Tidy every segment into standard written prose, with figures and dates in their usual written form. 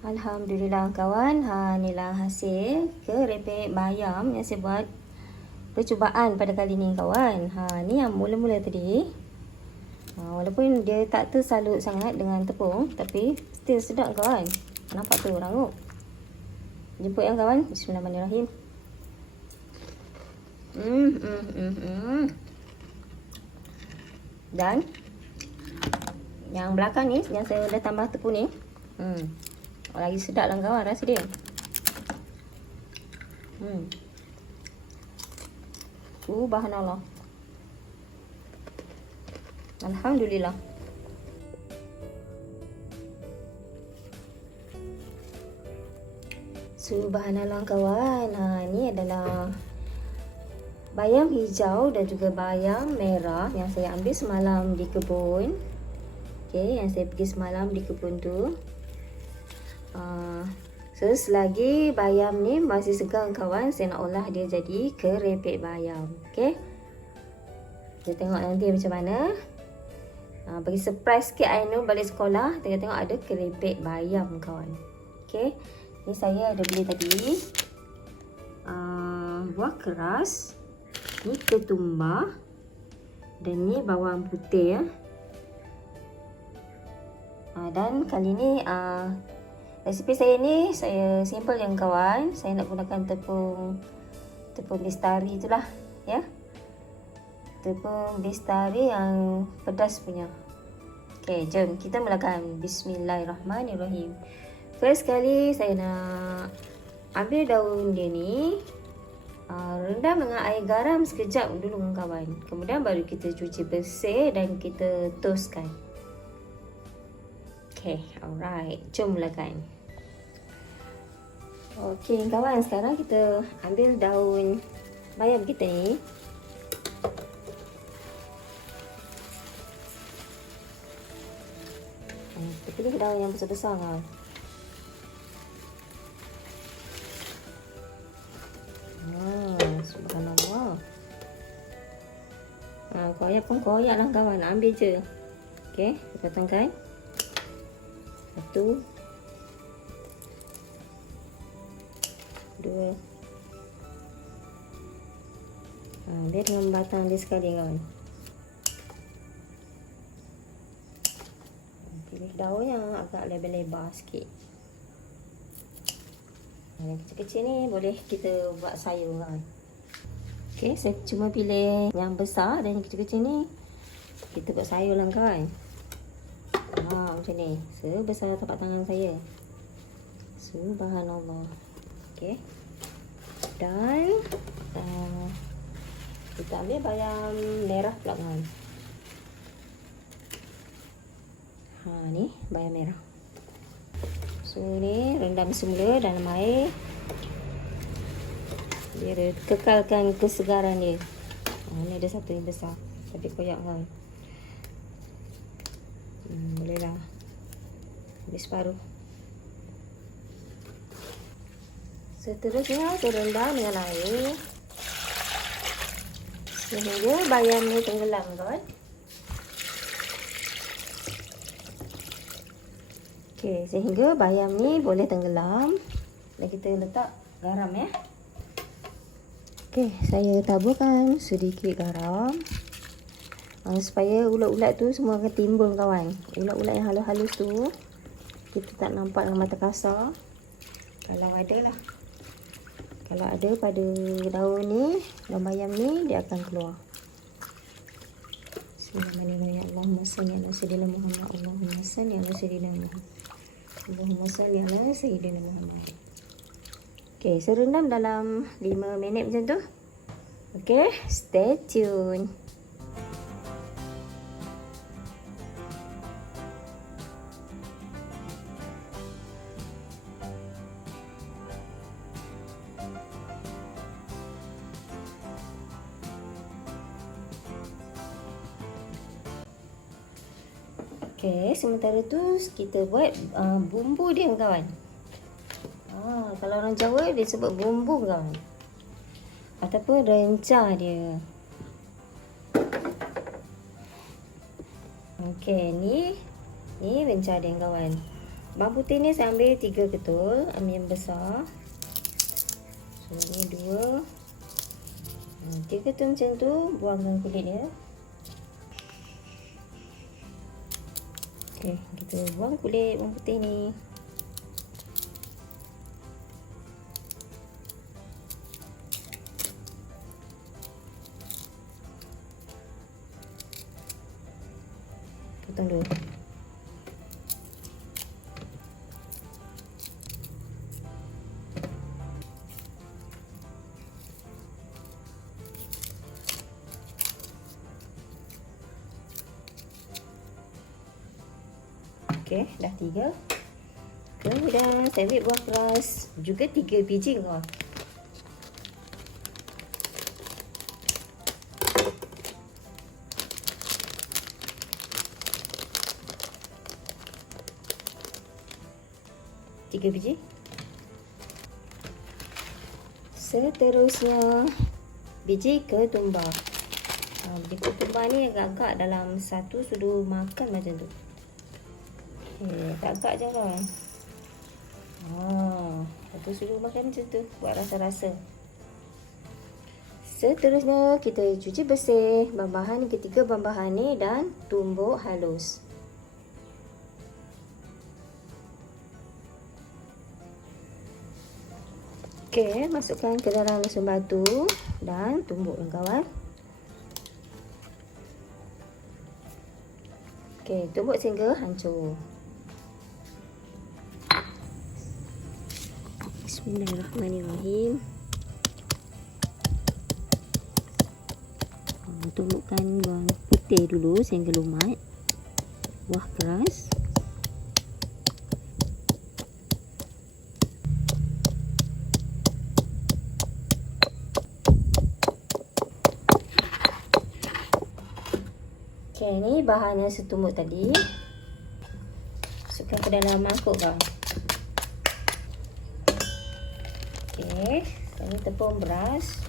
Alhamdulillah kawan, inilah hasil kerepek bayam yang saya buat percubaan pada kali ni kawan. Ni yang mula-mula tadi. Walaupun dia tak tersalut sangat dengan tepung, tapi still sedap kawan. Nampak tu rangup. Jemput yang kawan. Bismillahirrahmanirrahim. Dan yang belakang ni, yang saya dah tambah tepung ni, lagi sedap lah kawan rasa dia. Subhanallah. Alhamdulillah. Subhanallah kawan. Ni adalah bayam hijau dan juga bayam merah yang saya ambil semalam di kebun. Okey, yang saya pergi semalam di kebun tu. So selagi bayam ni masih segar kawan, saya nak olah dia jadi kerepek bayam. Okey, kita tengok nanti macam mana. Bagi surprise sikit Ainul balik sekolah, tengok ada kerepek bayam kawan. Okey, ni saya ada beli tadi buah keras, ni ketumbar, dan ni bawang putih. Dan kali ni resipi saya ni, saya simple yang kawan. Saya nak gunakan tepung bestari itulah ya. Tepung bestari yang pedas punya. Okey, jom kita mulakan. Bismillahirrahmanirrahim. First kali saya nak ambil daun dia ni, rendam dengan air garam sekejap dulu kawan. Kemudian baru kita cuci bersih dan kita toastkan. Okay, alright. Jom mulakan. Okay kawan, sekarang kita ambil daun bayam kita ni. Kita pilih daun yang besar-besar kawan. Subhanallah. Koyak pun koyak lah kawan, ambil je. Okay, kita potongkan. Satu, dua. Dia dengan batang dia sekali kawan. Pilih daun yang agak lebar-lebar sikit. Yang kecil-kecil ni boleh kita buat sayur kawan. Okay, saya cuma pilih yang besar, dan yang kecil-kecil ni kita buat sayur lah kawan. Macam ni, sebesar tapak tangan saya. Subhanallah. Okey. Dan kita ambil bayam merah pula kawan. Ni bayam merah. So ni rendam semula dalam air. Dia kekalkan kesegaran dia. Ni ada satu yang besar, tapi koyak kawan. Bolehlah. Habis separuh. Seterusnya kita rendam dengan air sehingga bayam ni tenggelam kawan. Okey, sehingga bayam ni boleh tenggelam. Dan kita letak garam ya. Okey, saya taburkan sedikit garam. Supaya ulat-ulat tu semua akan timbul kawan. Ulat-ulat yang halus-halus tu kita tak nampak dengan mata kasar. Kalau ada lah. Kalau ada pada daun ni, daun bayam ni, dia akan keluar. Bismillahirrahmanirrahim. Allahumma salli ala sayyidina Muhammad. Allahumma salli ala sayyidina Muhammad. Allahumma salli ala sayyidina Muhammad. Okey, saya rendam dalam 5 minit macam tu. Okey, stay tune. Okey, sementara tu kita buat bumbu dia kawan. Kalau orang Jawa dia sebut bumbu kawan. Ataupun rencah dia. Okey, ni rencah dia kawan. Bawang putih ni saya ambil 3 ketul, ambil yang besar. So ni 2. 3 ketul macam tu, buangkan kulit dia. Okey, kita buang kulit bawang putih ni. Potong dulu. Okey, dah 3. Kemudian saya ambil buah keras, juga 3 biji kau. Tiga biji. Seterusnya biji ketumbar. Biji ketumbar ni agak-agak dalam 1 sudu makan macam tu. Agak je kan. Satu sudu makan macam tu, buat rasa-rasa. Seterusnya kita cuci bersih bahan-bahan ketiga bahan-bahan ni dan tumbuk halus. Okey, masukkan ke dalam mesin batu dan tumbuk kawan. Okey, tumbuk sehingga hancur. Bismillahirrahmanirrahim. Tumbukkan bawang putih dulu sehingga lumat. Buah keras. Okey, ni bahan yang saya tumbuk tadi. Masukkan ke dalam mangkuk kau. Okey, ini tepung beras.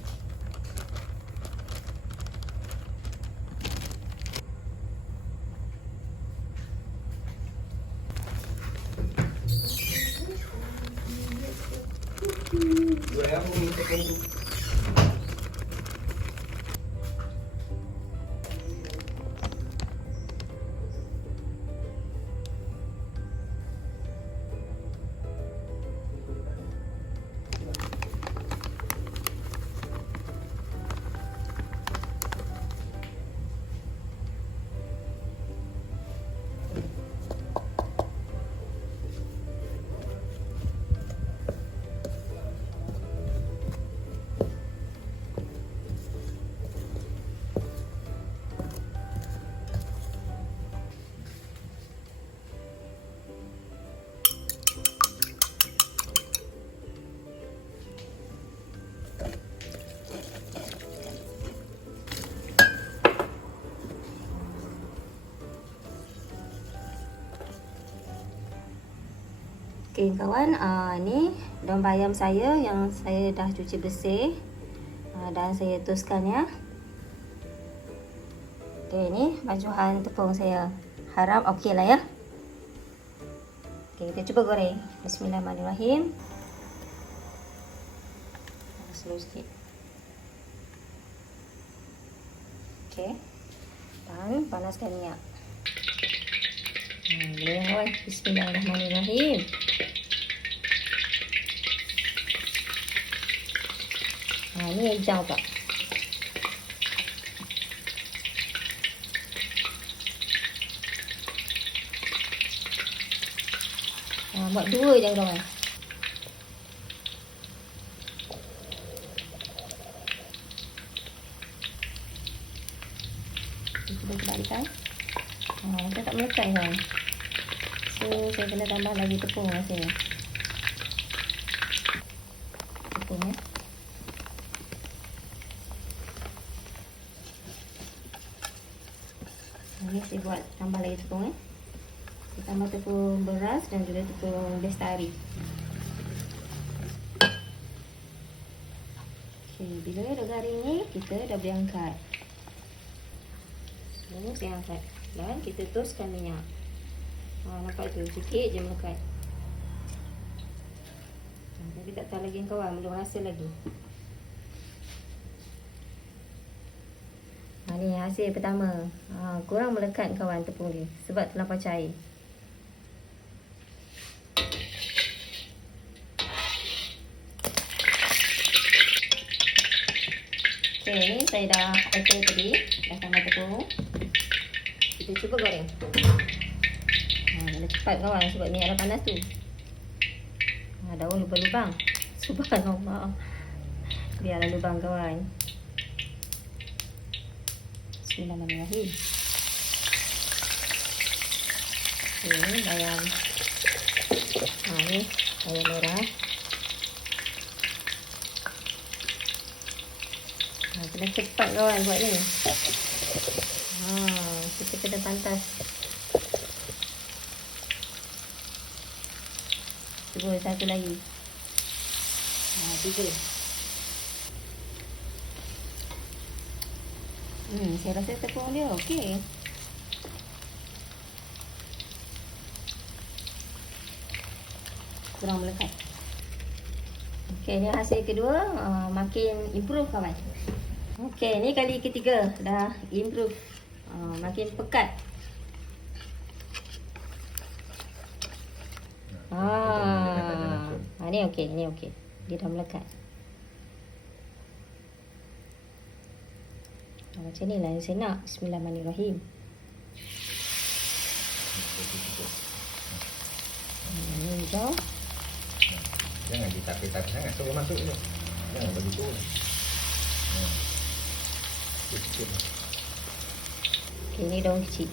Okey kawan, ni daun bayam saya yang saya dah cuci bersih dan saya tuskan ya. Okey, ni bajuhan tepung saya. Harap okey lah ya. Okey, kita cuba goreng. Bismillahirrahmanirrahim. Slow sikit. Okey. Dan panaskan minyak. Boleh kawan. Bismillahirrahmanirrahim. Ni hijau tak? Buat 2 je kawan. Kita balikkan. Kita tak melekat kan. So saya kena tambah lagi tepung rasanya. Tepung ya. Ini saya buat tambah lagi tepung ya. Kita tambah tepung beras dan juga tepung bestari. Okay, bila dah garing ni kita dah boleh angkat. Semua saya angkat dan kita teruskan minyak. Nampak tu sikit je melekat. Tapi tak tahu lagi kawan, belum rasa lagi. Ni hasil pertama. Kurang melekat kawan tepung dia sebab terlampau cair. Okey, ni saya dah pakai tadi. Dah tambah tepung. Kita cuba goreng. Kena cepat kawan sebab minyak dah panas tu. Daun lubang-lubang. Subhanallah. Biarlah lubang kawan. Bismillahirrahmanirrahim. Ini bayam. Ni bayam merah. Kena cepat kawan buat ni. Kita kena pantas. Cuba satu lagi. 3. Saya rasa tepung dia okey. Kurang melekat. Okey, ni hasil kedua. Makin improve kawan. Okey, ni kali ketiga dah improve. Makin pekat. Ni okey, ni okey. Dia dah melekat. Macam ni lah yang saya nak. Bismillahirrahmanirrahim. Ni hijau. Jangan ditapis-tapis sangat. Suruh masuk je. Jangan bagi turun. Okey, ni daun kecil.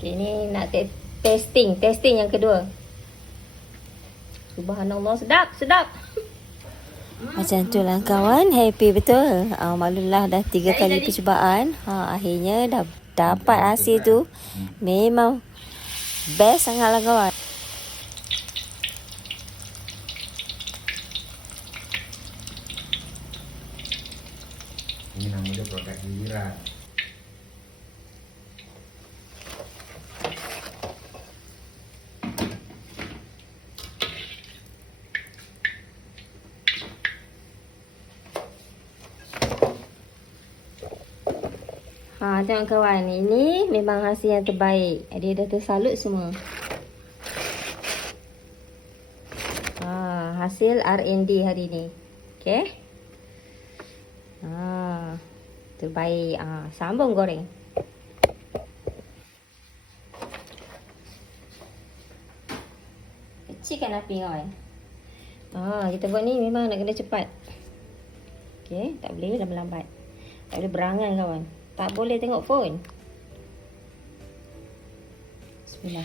Okey, ni nak testing yang kedua. Subhanallah, sedap. Macam tu lah kawan, happy betul. Maklumlah dah 3 kali percubaan. Akhirnya dah dapat hasil tu. Memang best sangat lah kawan. Ini nama dia produk giliran. Tengok kawan, ini memang hasil yang terbaik. Dia dah tersalut semua. Hasil R&D hari ni. Okey. Terbaik. Sambung goreng. Kecilkan api kawan. Kita buat ni memang nak kena cepat. Okey, tak boleh lambat-lambat. Tak boleh berangan kawan. Tak boleh tengok phone. Bismillah.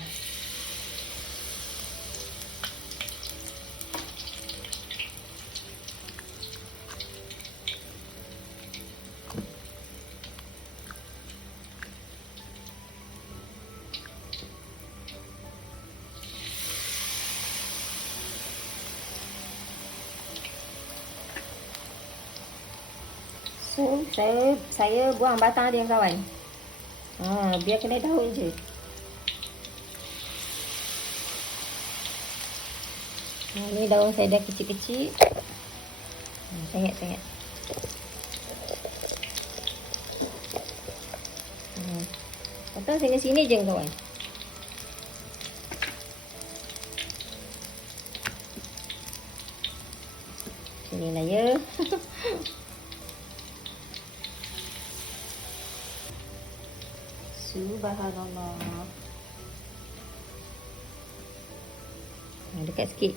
So, saya buang batang dia kawan. Biar kena daun je. Ni daun saya dah kecil-kecil. Sangat-sangat. Potong sini sini je kawan. Sini lah ya. Subhanallah. Dekat sikit.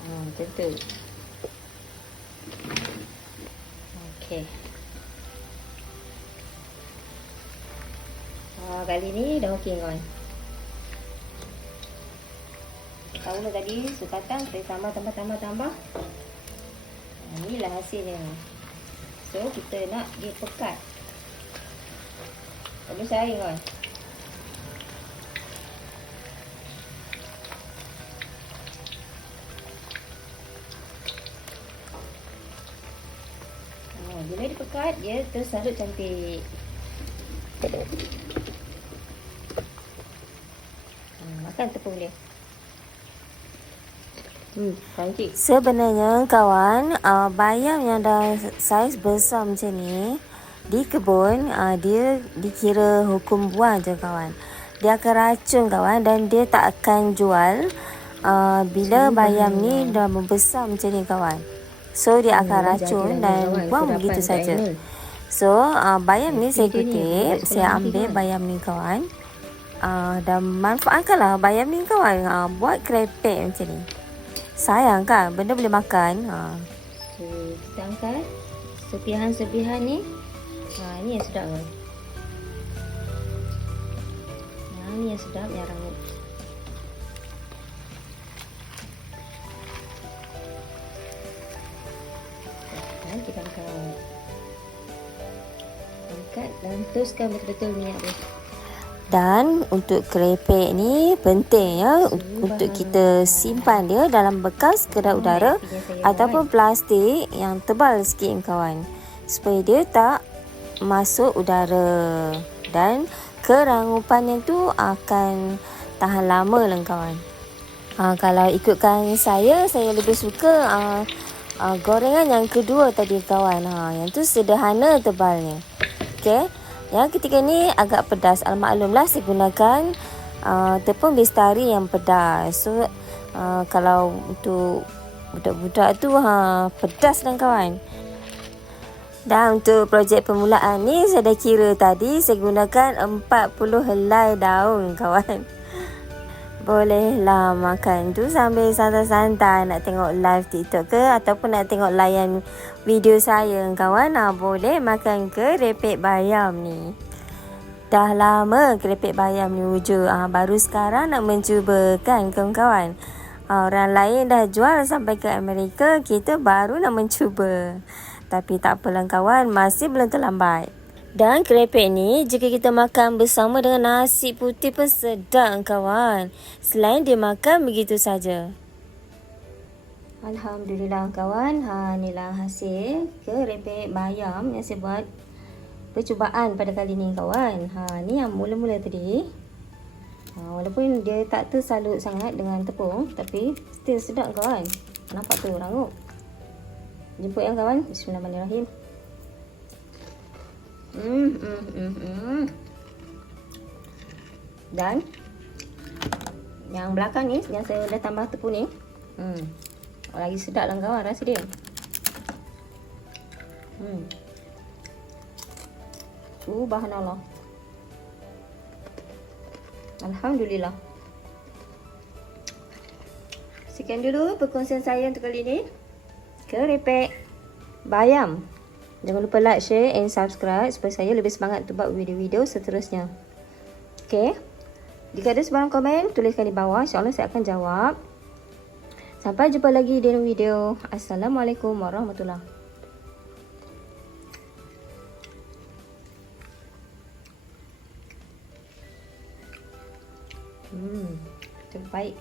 Macam tu. Okey. Kali ni dah okey kawan. Tahu tadi sukatan saya tambah. Inilah hasilnya. So, kita nak dia pekat. Habis air kawan. Bila dipekat, dia tersalut cantik. Makan tepung dia. Cantik. Sebenarnya kawan, bayam yang dah saiz besar macam ni di kebun, dia dikira hukum buang je kawan. Dia akan racun kawan, dan dia tak akan jual bila bayam ni dah membesar macam ni kawan. So dia akan racun dan buang begitu saja. So bayam ni saya kutip, saya ambil bayam ni kawan, dan manfaatkanlah bayam ni kawan, buat krepek macam ni. Sayang kan, benda boleh makan. Okay, kita angkat serpihan-serpihan ni. Ni yang sedap kan. Ni yang sedap, yang rangup. Dan kita angkat dan teruskan betul-betul minyak dia. Dan untuk krepek ni penting ya, untuk kita simpan dia dalam bekas kedai udara ataupun plastik yang tebal sikit kawan, supaya dia tak masuk udara, dan kerangupannya tu akan tahan lama lah kawan. Kalau ikutkan saya lebih suka gorengan yang kedua tadi kawan. Yang tu sederhana tebalnya. Okey. Yang ketiga ni agak pedas. Maklumlah saya gunakan tepung bestari yang pedas. So kalau untuk budak-budak tu pedas lah kawan. Dan untuk projek permulaan ni saya dah kira tadi saya gunakan 40 helai daun kawan. Bolehlah makan tu sambil santai-santai nak tengok live TikTok ke ataupun nak tengok layan video saya kawan. Boleh makan kerepek bayam ni. Dah lama kerepek bayam ni wujud. Baru sekarang nak mencuba kan kawan-kawan. Orang lain dah jual sampai ke Amerika, kita baru nak mencuba. Tapi tak apalah kawan, masih belum terlambat. Dan kerepek ni jika kita makan bersama dengan nasi putih pun sedap kawan. Selain dia makan begitu saja. Alhamdulillah kawan, inilah hasil kerepek bayam yang saya buat percubaan pada kali ni kawan. Ni yang mula-mula tadi. Walaupun dia tak tersalut sangat dengan tepung, tapi still sedap kawan. Nampak tu rangup. Jemput yang kawan. Bismillahirrahmanirrahim. Dan yang belakang ni yang saya dah tambah tepung ni, lagi sedap lah kawan rasa dia. Subhanallah. Alhamdulillah. Sekian dulu perkongsian saya untuk kali ini. Kerepek bayam. Jangan lupa like, share and subscribe supaya saya lebih semangat untuk buat video-video seterusnya. Okay. Jika ada sebarang komen, tuliskan di bawah. InsyaAllah saya akan jawab. Sampai jumpa lagi di dalam video. Assalamualaikum warahmatullahi wabarakatuh. Terbaik.